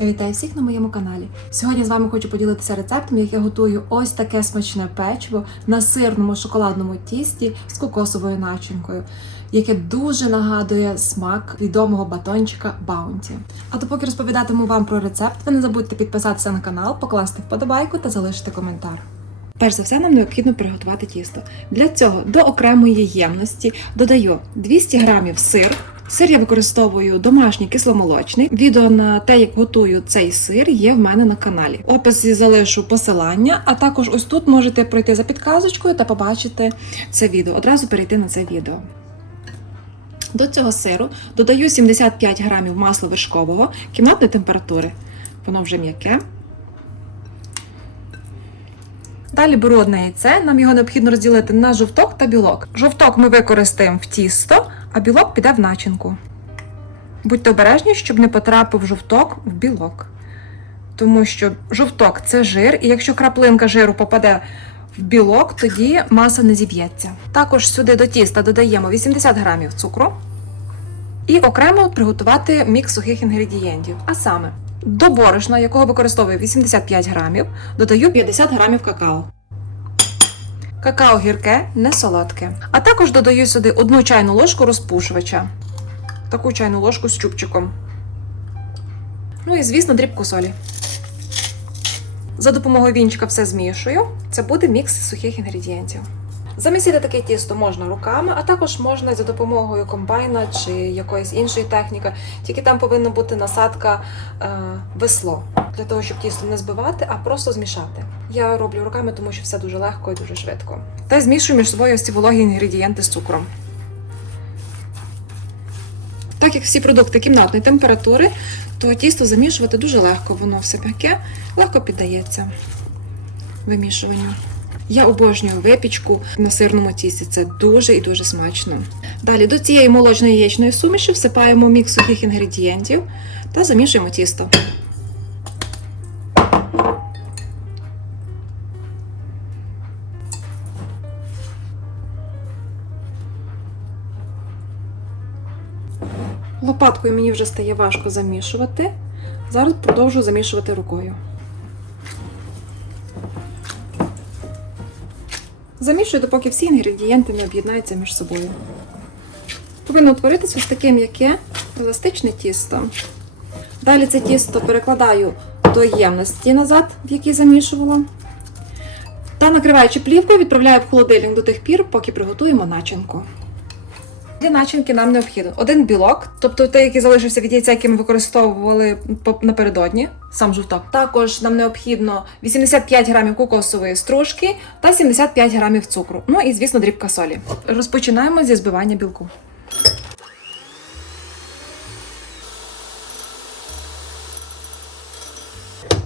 Вітаю всіх на моєму каналі. Сьогодні з вами хочу поділитися рецептом, як я готую ось таке смачне печиво на сирному шоколадному тісті з кокосовою начинкою, яке дуже нагадує смак відомого батончика Баунті. А допоки розповідатиму вам про рецепт, ви не забудьте підписатися на канал, покласти вподобайку та залишити коментар. Перш за все, нам необхідно приготувати тісто. Для цього до окремої ємності додаю 200 грамів сир. Сир я використовую домашній кисломолочний. Відео на те, як готую цей сир, є в мене на каналі. В описі залишу посилання, а також ось тут можете пройти за підказочкою та побачити це відео. Одразу перейти на це відео. До цього сиру додаю 75 грамів масла вершкового кімнатної температури. Воно вже м'яке. Далі беру одне яйце, нам його необхідно розділити на жовток та білок. Жовток ми використаємо в тісто, а білок піде в начинку. Будьте обережні, щоб не потрапив жовток в білок. Тому що жовток це жир, і якщо краплинка жиру попаде в білок, тоді маса не зіб'ється. Також сюди до тіста додаємо 80 грамів цукру і окремо приготувати мікс сухих інгредієнтів. А саме до борошна, якого використовую 85 грамів, додаю 50 грамів какао. Какао гірке, не солодке. А також додаю сюди одну чайну ложку розпушувача. Таку чайну ложку з чубчиком. Ну і, звісно, дрібку солі. За допомогою вінчика все змішую. Це буде мікс сухих інгредієнтів. Замісити таке тісто можна руками, а також можна за допомогою комбайна чи якоїсь іншої техніки. Тільки там повинна бути насадка е, весло для того, щоб тісто не збивати, а просто змішати. Я роблю руками, тому що все дуже легко і дуже швидко. Та змішую між собою ось ці вологі інгредієнти з цукром. Так як всі продукти кімнатної температури, то тісто замішувати дуже легко, воно все м'яке, легко піддається вимішуванню. Я обожнюю випічку на сирному тісті. Це дуже і дуже смачно. Далі до цієї молочної яєчної суміші всипаємо мікс сухих інгредієнтів та замішуємо тісто. Лопаткою мені вже стає важко замішувати. Зараз продовжу замішувати рукою. Замішую, допоки всі інгредієнти не об'єднаються між собою. Повинно утворитися ось таке м'яке, еластичне тісто. Далі це тісто перекладаю до ємності назад, в якій замішувала. Та накриваючи плівкою, відправляю в холодильник до тих пір, поки приготуємо начинку. Для начинки нам необхідно один білок, тобто той, який залишився від яйця, який ми використовували напередодні, сам жовток. Також нам необхідно 85 грамів кокосової стружки та 75 грамів цукру. Ну і, звісно, дрібка солі. Розпочинаємо зі збивання білку.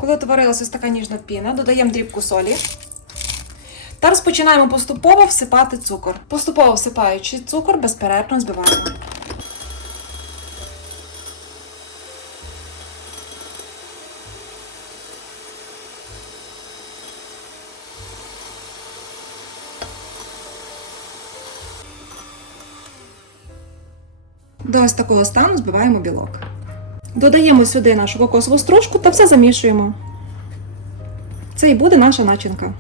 Коли утворилася ось така ніжна піна, додаємо дрібку солі. Та розпочинаємо поступово всипати цукор. Поступово всипаючи цукор, безперервно збиваємо. До ось такого стану збиваємо білок. Додаємо сюди нашу кокосову стружку та все замішуємо. Це і буде наша начинка.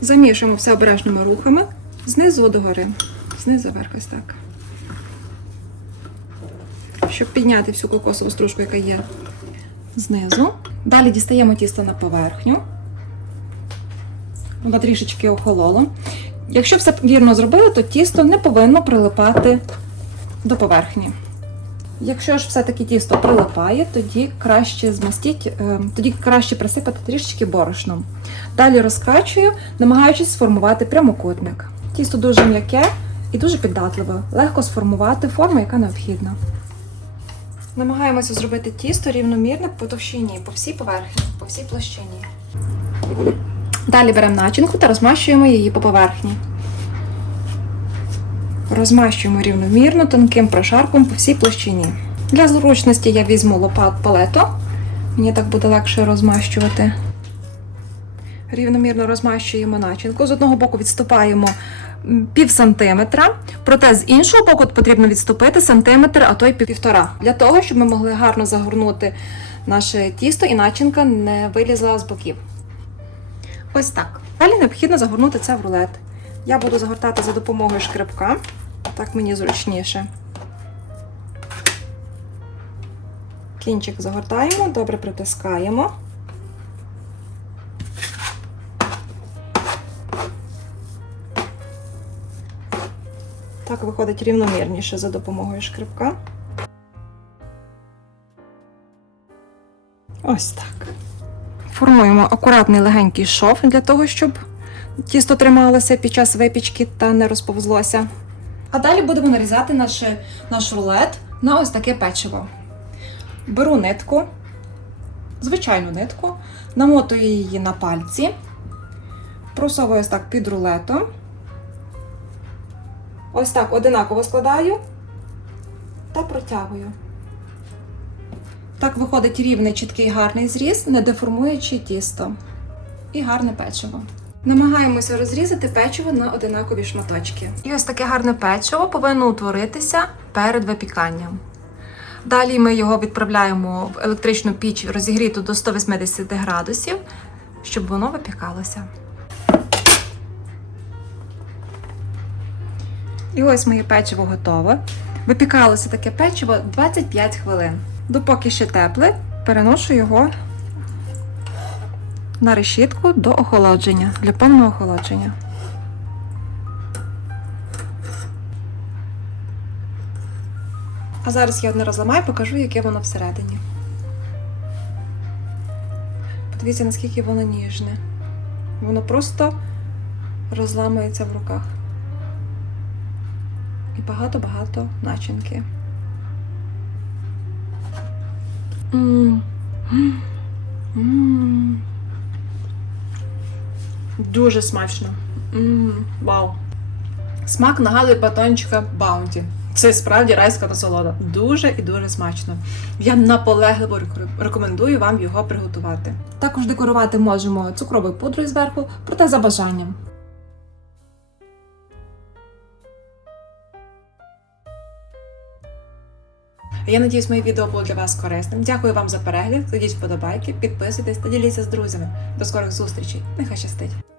Замішуємо все обережними рухами знизу догори, знизу вверх ось так. Щоб підняти всю кокосову стружку, яка є знизу. Далі дістаємо тісто на поверхню. Воно трішечки охололо. Якщо все вірно зробили, то тісто не повинно прилипати до поверхні. Якщо ж все-таки тісто прилипає, тоді краще змастіть, е, тоді краще присипати трішечки борошном. Далі розкачую, намагаючись сформувати прямокутник. Тісто дуже м'яке і дуже піддатливе, легко сформувати форму, яка необхідна. Намагаємося зробити тісто рівномірно по товщині, по всій поверхні, по всій площині. Далі беремо начинку та розмащуємо її по поверхні. Розмащуємо рівномірно тонким прошарком по всій площині. Для зручності я візьму лопат палето. Мені так буде легше розмащувати. Рівномірно розмащуємо начинку. З одного боку відступаємо пів сантиметра, проте з іншого боку потрібно відступити сантиметр, а то й півтора. Для того, щоб ми могли гарно загорнути наше тісто і начинка не вилізла з боків. Ось так. Далі необхідно загорнути це в рулет. Я буду загортати за допомогою шкребка. Так мені зручніше. Кінчик загортаємо, добре притискаємо. Так виходить рівномірніше за допомогою шкребка. Ось так. Формуємо акуратний легенький шов для того, щоб тісто трималося під час випічки та не розповзлося. А далі будемо нарізати наш, наш рулет на ось таке печиво. Беру нитку, звичайну нитку, намотую її на пальці, просовую ось так під рулетом. Ось так одинаково складаю та протягую. Так виходить рівний, чіткий, гарний зріз, не деформуючи тісто. І гарне печиво. Намагаємося розрізати печиво на одинакові шматочки. І ось таке гарне печиво повинно утворитися перед випіканням. Далі ми його відправляємо в електричну піч розігріту до 180 градусів, щоб воно випікалося. І ось моє печиво готове. Випікалося таке печиво 25 хвилин. Допоки ще тепле, переношу його на решітку до охолодження, для повного охолодження. А зараз я одне розламаю, покажу, яке воно всередині. Подивіться, наскільки воно ніжне. Воно просто розламується в руках. І багато-багато начинки. М. М. Дуже смачно. М, Вау. Смак нагадує батончика Баунті. Це справді райська насолода. Дуже і дуже смачно. Я наполегливо рекомендую вам його приготувати. Також декорувати можемо цукровою пудрою зверху, проте за бажанням. Я надіюсь, моє відео було для вас корисним. Дякую вам за перегляд. Кладіть вподобайки, підписуйтесь та діліться з друзями. До скорих зустрічей. Нехай щастить!